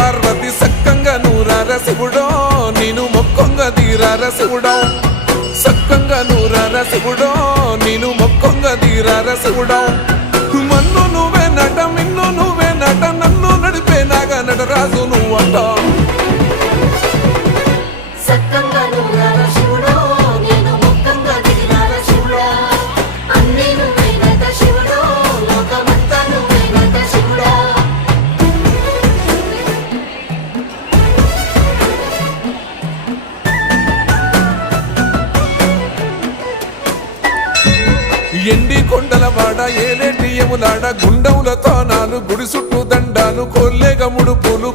పార్వతి సక్కంగా నూరార శివుడో నేను మొక్కొంగ తీరార శివుడో సక్కంగా నూరార శివుడో నేను మొక్కొంగ తీరార శివుడో మన్ను నువ్వే నట మిన్ను నువ్వే నట నన్ను నడిపే నాగ నటరాజు నువ్వంట ఎండి కొండల వాడ ఏలేటి యములాడ గుండములతో నాలు గుడి చుట్టూ దండాలు కోల్లేగ ముడుపులు